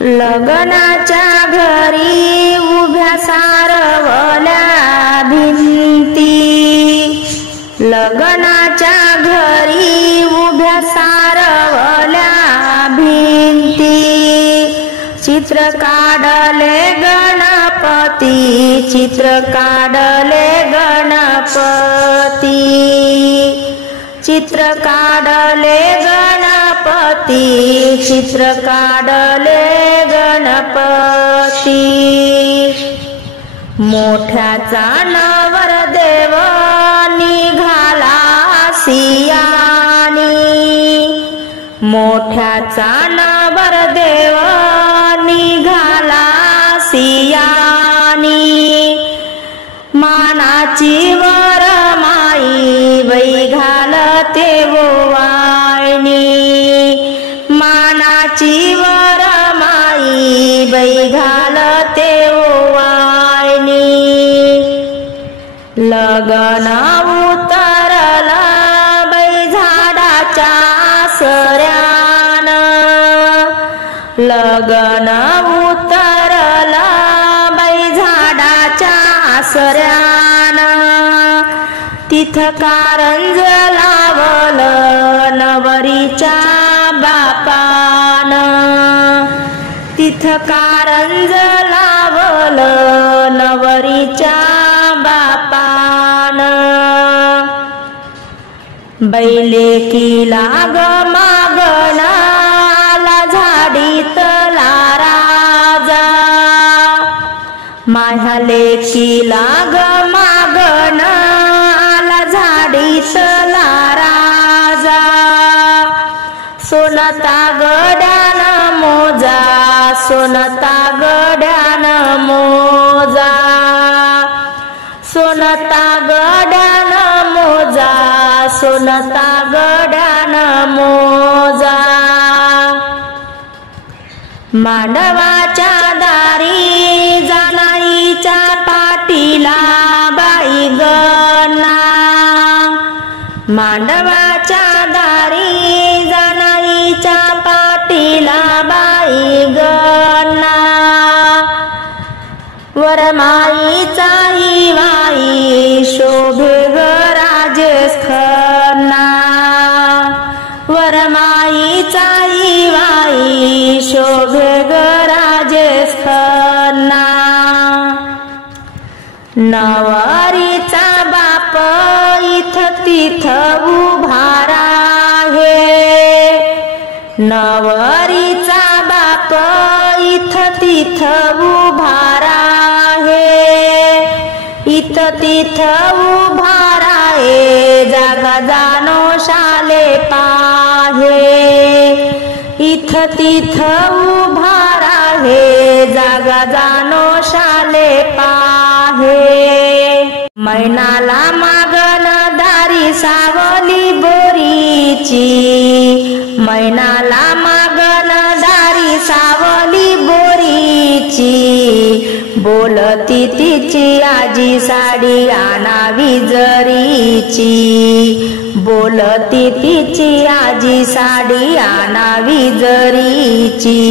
लग्नाच्या घरी उभ्या सारवल्या भिंती, लग्नाच्या घरी उभ्या सारवल्या भिंती, चित्र काढले गणपती, चित्र काढले गणपती, चित्र काढले गणपती, चित्र काढले गणपती। मोठ्याचा नवरदेव निघाला सियानी, मोठ्याचा नवरदेव निघाला सियानी, मानाची वरमाई बाई घालते ओवाळणी, मानाची वरमाई बाई घालते ओवाळणी। लग्न उतरला बाई झाडाच्या आसऱ्यानं, लग्न उतरला बाई झाडाच्या आसऱ्यानं, तिथं कारंज लावलं नवरीच्या बापानं, तिथं कारंज लावलं नवरीच्या बापानं। बैलेकीला ग मागणाला झाडीतला राजा, माझ्या लेकीला ग मागणाला झाडीतला राजा, सोनता गड्यानं मोजा, सोनता गड्यानं मोजा, सोनता गड्यानं मोजा, सोनता गड्यानं मोजा। मांडवाच्या दारी जानाईच्या पाटीला बाई गणा, मांडवाच्या दारी जानाईच्या पाटीला बाई गणा, वरमाईचा ही वाई शोभे ग राजेश खन्ना, वरमाईचा ही वाई शोभे ग राजेश खन्ना। नवरीचा बाप इथं तिथं उभा राहे, नवरीचा बाप इथं तिथं उभा राहे, इथं तिथं उभा राहे जागा जानो शाले पाहे, इथं तिथं उभा राहे जागा जानो शाले पाहे। मैनाला मागण दारी सावली बोरीची, मैनाला मागण दारी सावली बोरीची, बोलती तिची आजी साडी आणावी जरीची, बोलती तिची आजी साडी आणावी जरीची।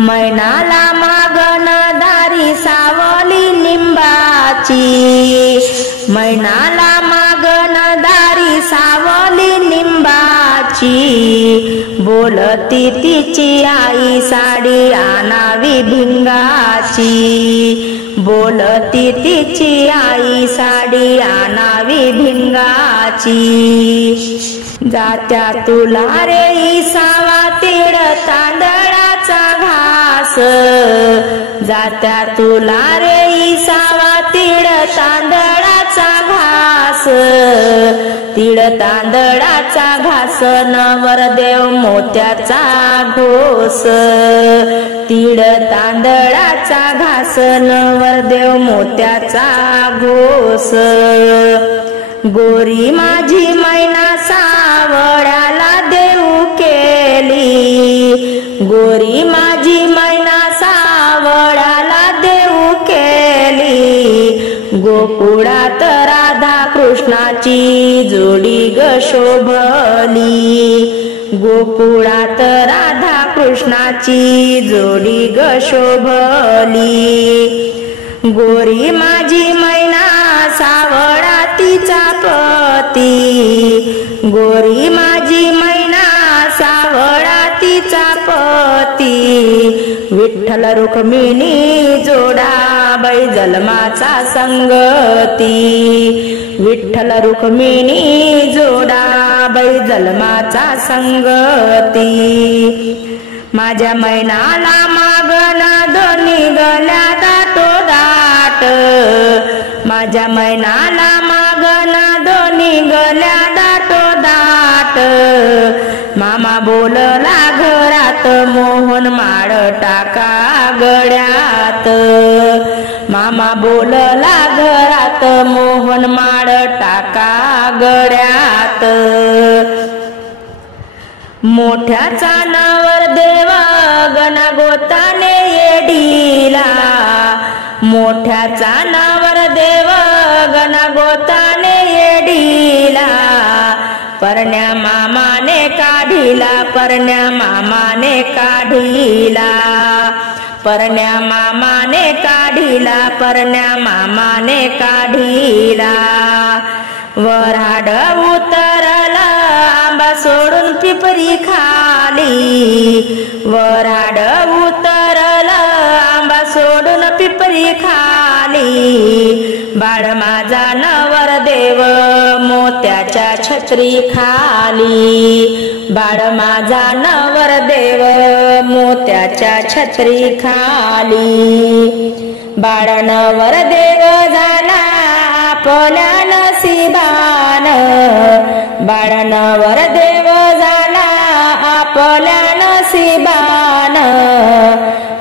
मैनाला मागण दारी सावली लिंबाची, मैनाला मागण दारी सावली लिंबाची, बोलती तिची आई साडी आणावी भिंगाची, बोलती तिची आई साडी आणावी भिंगाची। जात्या तुला रे इसावा तीड तांदळाचा घास, जात्या तुला रे इसावा तीड तांदळाचा घास, तीड तांदळाचा घास नवरदेव मोत्याचा घोस, तीड तांदळाचा घास नवरदेव मोत्याचा घोस। गोरी माझी मैना सावळ्याला देऊ केली, गोरी माझी मैना सावळ्याला देऊ केली, गोकुळात राधा कृष्णाची जोडी ग शोभली, गोकुळात राधा कृष्णाची जोडी ग शोभली। गोरी माझी मैना सावळा तिचा पती, गोरी माझी मैना सावळा तिचा पती। विठ्ठल रुक्मिणी जोडा बाई जन्माचा संगती, विठ्ठल रुक्मिणी जोडा बाई जन्माचा संगती। माझ्या मैनाला मागना दोन्ही गल्या दाटो दाट, माझ्या मैनाला मागना दोन्ही गल्या दाटो दाट। मामा बोलला घरात मोहन माळ टाका गळ्यात, मामा बोलला घरात मोहन माळ टाका गळ्यात। मोठ्या चानावर देवा गणा गोताने येडीला, मोठ्या चानावर देव गणा गोताने येडीला। परण्या मामाने काढीला, परण्या मामाने काढीला, परण्या मामाने काढीला, परण्या मामाने काढीला। वऱ्हाड उतरला आंबा सोडून पिपरी खाली, वऱ्हाड उतरला आंबा सोडून पिपरी खाली। बाळ माझा नवरदेव मोत्याच्या छत्री खाली, बाळ माझा नवरदेव मोत्याच्या छत्री खाली। बाळ नवरदेव झाला आपल्या नशिबान, बाळ नवरदेव झाला आपल्या नशिबान।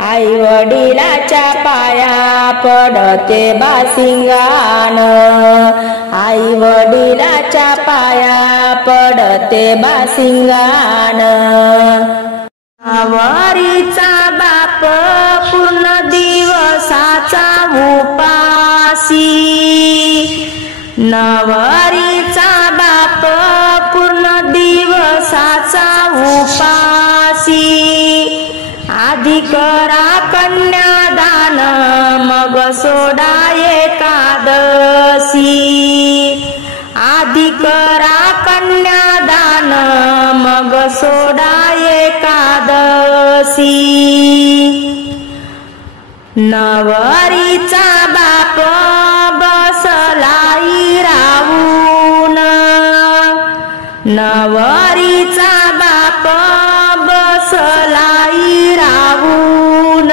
आई वडिलाच्या पाया पडते बासिंगान, आई वडिलाच्या पाया पडते बासिंगान। नवरीचा बाप पूर्ण दिवसाचा उपासी, नवरीचा बाप पूर्ण दिवसाचा उपासी। आधी करा कन्यादान मग सोडा एकादशी, आधी करा कन्यादान मग सोडा एकादशी। नवरीचा बाप बसलाई राहून, नवरीचा बाप बसलाई राहून।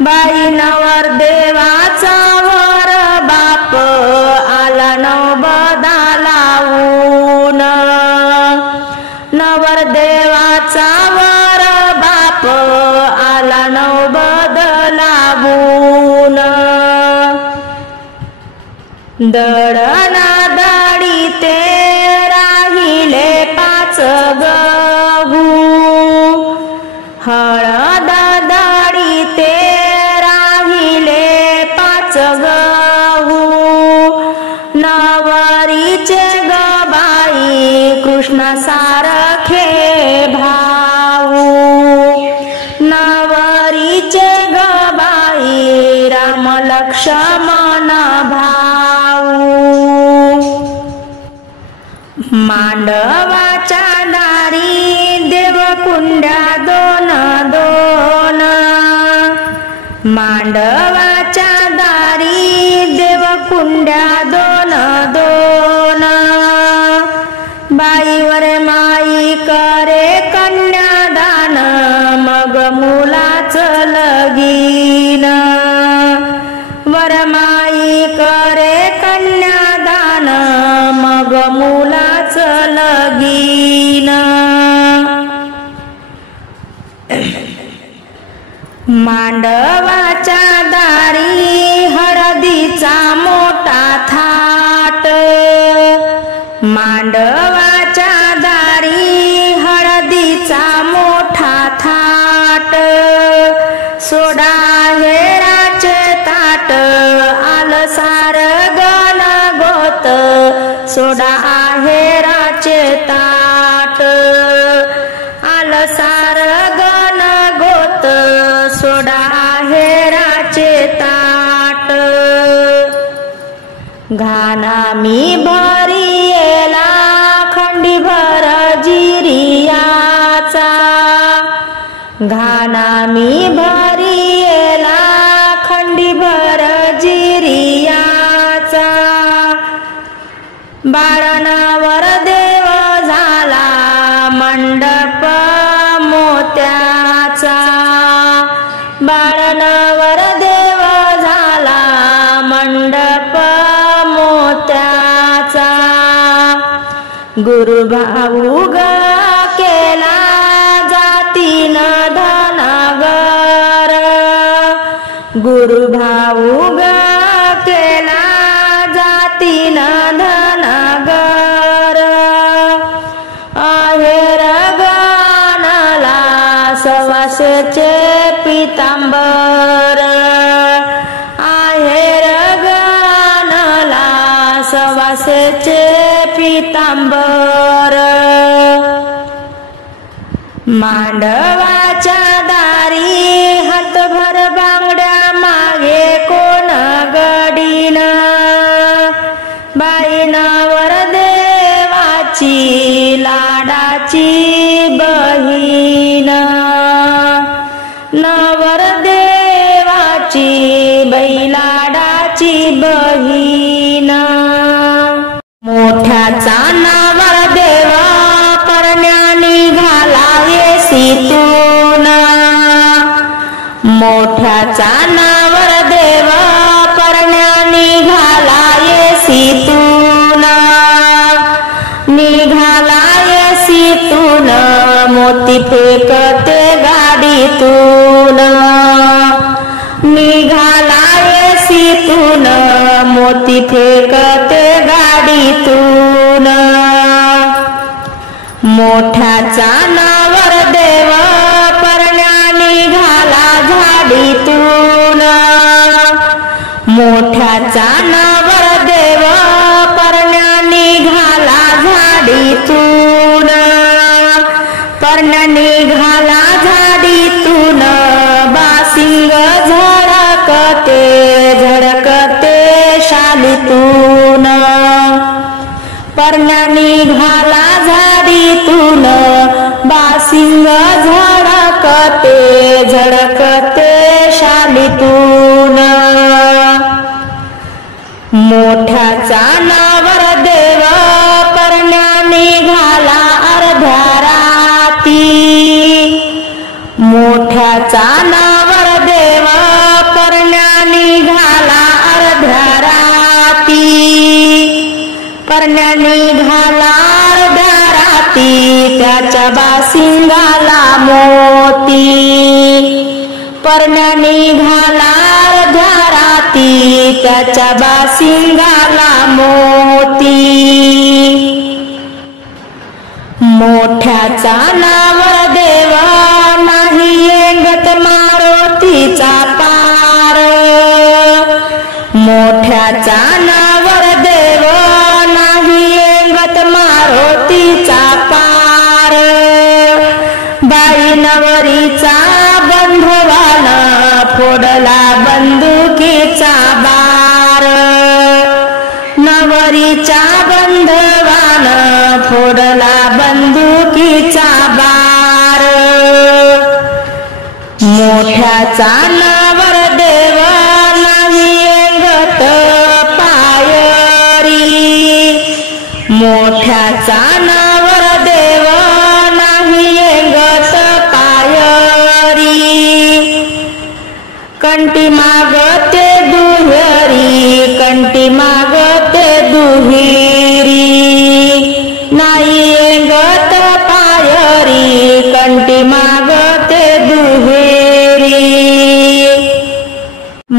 बाई नवरदेवाचा वर बाप आला नवबदा लावून, नवरदेवाचा वर बाप आला नवबद लावून। दळणा दळी ते राहिले पाच गहू, हळद दळी ते राहिले पाच गहू। नवरीचे गबाई कृष्ण सारखे भाऊ, नवरीचे गबाई राम लक्ष्मण भाऊ। मांडवाच्या दारी देवकुंड्या दोन दोन, मांडवाच्या दारी देवकुंड्या दोन दोन। बाईवर माई करे कन्यादान मग मुलाचं लगीन, वरमाई करे कन्यादान मग मुलाचं लगीन। मांडवाच्या दारी हळदीचा मोठा थाट, मांडवाच्या दारी हळदीचा मोठा थाट। सोडा हेराचे ताट आलं सार गण गोत, सोडा आहेराचे ताट। घाना मी भरिएला खंडीभर जिरियाचा, घाना मी भरिएला खंडीभर जिरियाचा, बाळणावर देव झाला मंडप मोत्याचा, बाळणावर देव झाला मंडप मोत्याचा, गुरुभाऊ ग केला जातीन धनगर, गुरुभाऊ ग केला जातीन धनगर, आहेर गणाला सवासेचे पितांबर, आहेर गणाला सवासेचे पितांबर, मांडवाच्या दारी हातभर बांगड्या मागे कोण गडीन, बाईनावर देवाची लाडाची बहीण, नवर देवाची बैलाडाची बहीण, मोठ्याचा नवर देव करण्या निघाला येसीतून, मोठ्याचा नवर देव करण्या निघाला येसीतून, निघाला येसीतून मोती फेकते गाडीतून, निघाला येसीतून मोती फेकते गाडीतून, मोठ्याचा नवर देव करण्या निघाला झाडीतून, मोठ्याचा नवर देव करण्या निघाला झाडीतून, करण्या निघाला झाडीतून, बासिंग झळकते झळकते शालीतून, करण्या निघाला झाडीतून, बासिंग झळकते झळकते शालीतून, मोठ्याचा नवर देव करण्या निघाला अर्ध्या राती, मोठ्याचा नवर देव करण्या निघाला अर्ध्या राती, करण्या निघाला अर्ध्या राती, त्याच्या बासिंगाला मोती, करण्या निघाला अर्ध्या राती, त्याच्या बासिंगाला मोती, मोठ्याचा नवर देव नाही येंगत मारुतीचा पार, मोठ्याचा नवर देव नाही येंगत मारुतीचा पार, बाई नवरीचा बंधवान फोडला बंदुकीचा बार, नवरीच्या बंधवान फोडला बंदुकीचा बार, मोठ्याचा नवर देव नाही येंगत पायरी, मोठ्याचा नवर देव नाही येंगत पायरी, कंठी मागते दुहेरी कंठी मागते दुहेरी, नाही येंगत पायरी कंठी मागते दुहेरी,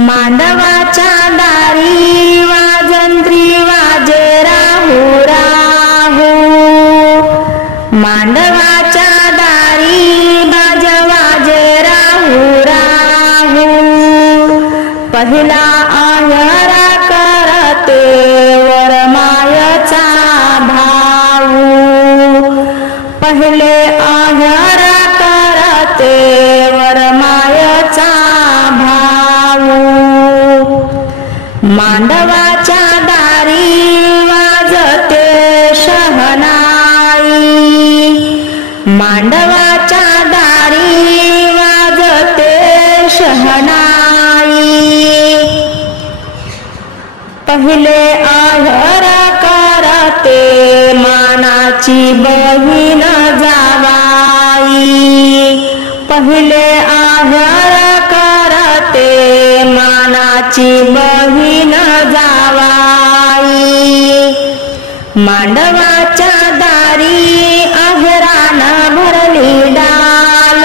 मांडवाच्या दारी वाजंत्री वाजे राहू राहू, मांडवाच्या दारी बाज वाजे राहू राहू, पहिला आहरा करते वरमायचा भाऊ, पहिले आहरा करते वरमायचा भाऊ, मांडवाच्या दारी पहिले अहर करते मानाची बहीण जावाई, पहिले अहर करते मानाची बहीण जावाई, मांडवाच्या दारी अहरान भरली डाल,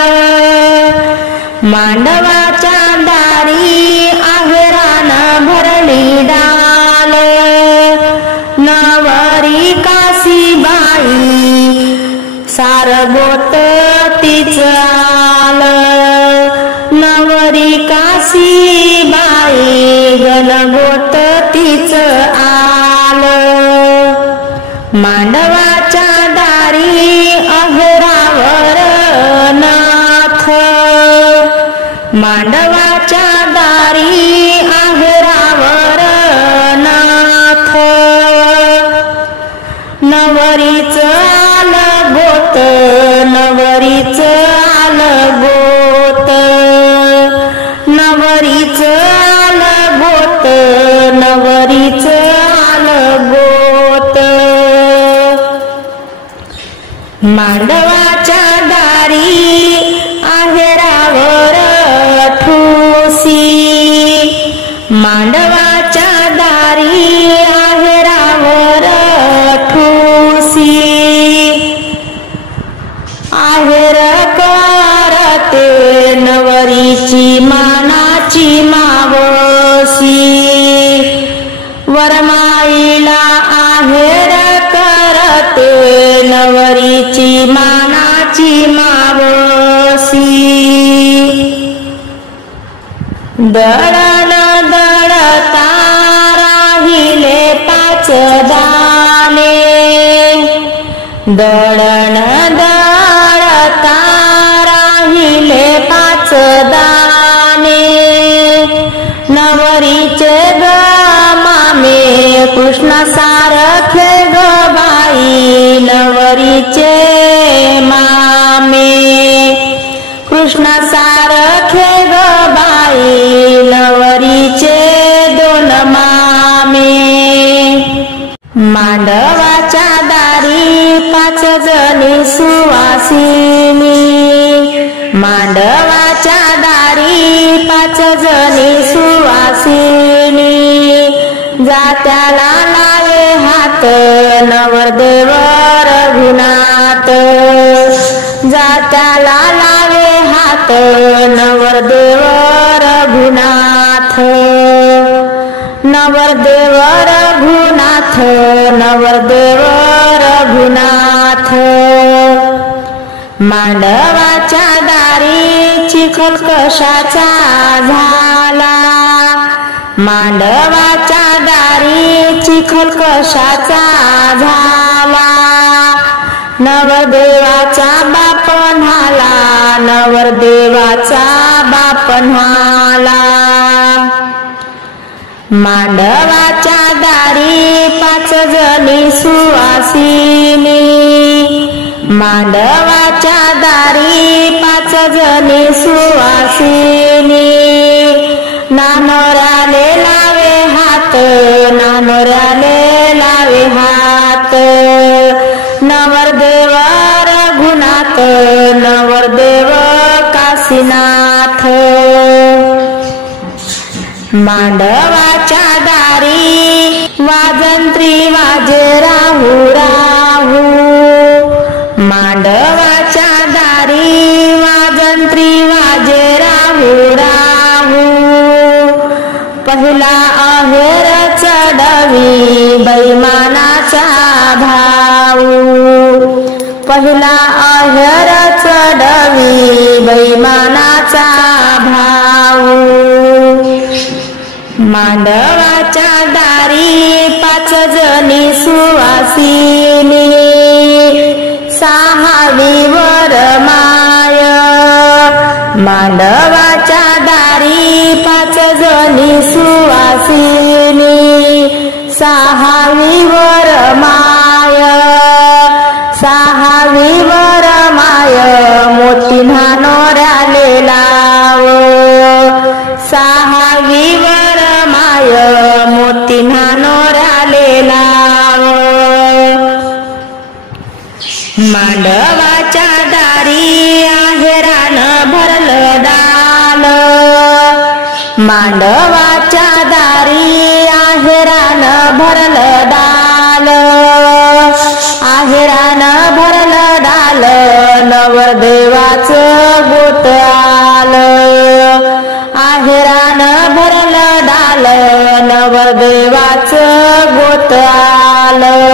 मांडवाच्या दारी अहरान भरली डाल, नवरी काशीबाई सारगोत तीच आल, नवरी काशीबाई गणगोत तीच आल, मांडवाच्या दारी अहरावर नाथ, मांडवाच्या दारी अहरावर नाथ, नवरीच आल गोत, नवरीच आल गोत, नवरीच आल गोत, नवरीच आल गोत, मांडवाच्या दारी आहेरावर ठुसी, मांडवाच्या दारी आहेरावर ठुसी, आहेर करते नवरीची मानाची मावशी, वरमाईला आहेर करते नवरीची मानाची मावशी, दळण दळता राहिले पाच दाणे, दळण दळता राहिले पाच दाणे, नवरीचे ग मामे कृष्ण सारखे ग बाई, नवरीचे मामे कृष्ण सारखे ग बाई, नवरीचे दोन मामे, मांडवाच्या दारी पाच जणी सुवासिनी, मांडवाच्या दारी पाच जणी सुवासिनी, जात्याला लावे हात नवरदेव रघुनाथ, जात्याला लावे हात नवरदेव रघुनाथ, नवरदेव रघुनाथ, नवरदेव रघुनाथ, मांडवाच्या दारी चिखल कशाचा झाला, मांडवाच्या दारी चिखल कशाचा झाला, नवरदेवाचा बाप न्हाला, नवरदेवाचा बाप न्हाला, मांडवाच्या दारी पाच जणी सुवासिनी, मांडवाच्या दारी पाच जणी सुवासिनी, नानोऱ्याले लावे हात, नानोऱ्याले लावे हात, नवरदेव रघुनाथ, नवरदेव काशीनाथ, मांडवाच्या दारी वाजंत्री वाजे राहू राहू, मांडवाच्या दारी वाजंत्री वाजे राहू राहू, पहिला आहेर चढवी बैमानाचा भाऊ, पहिला आहेर चढवी बैमानाचा भाऊ, मांडवाच्या दारी पाच जणी सुवासिनी, सहावी वरमाय, मांडवाच्या दारी पाच जणी सुवासिनी, सहावी वरमाय, सहावी वरमाय, मोती न्हानोऱ्याले लाव, सहावी वरमाय, मोती न्हानो मांडवाच्या दारी आहेरान भरलं डाल मांडवाच्या दारी आहेरान भरलं डाल आहेरान भरलं डाल नवरदेवाचं गोट आलं आहेरान भरलं डाल नवरदेवाचं गोट आलं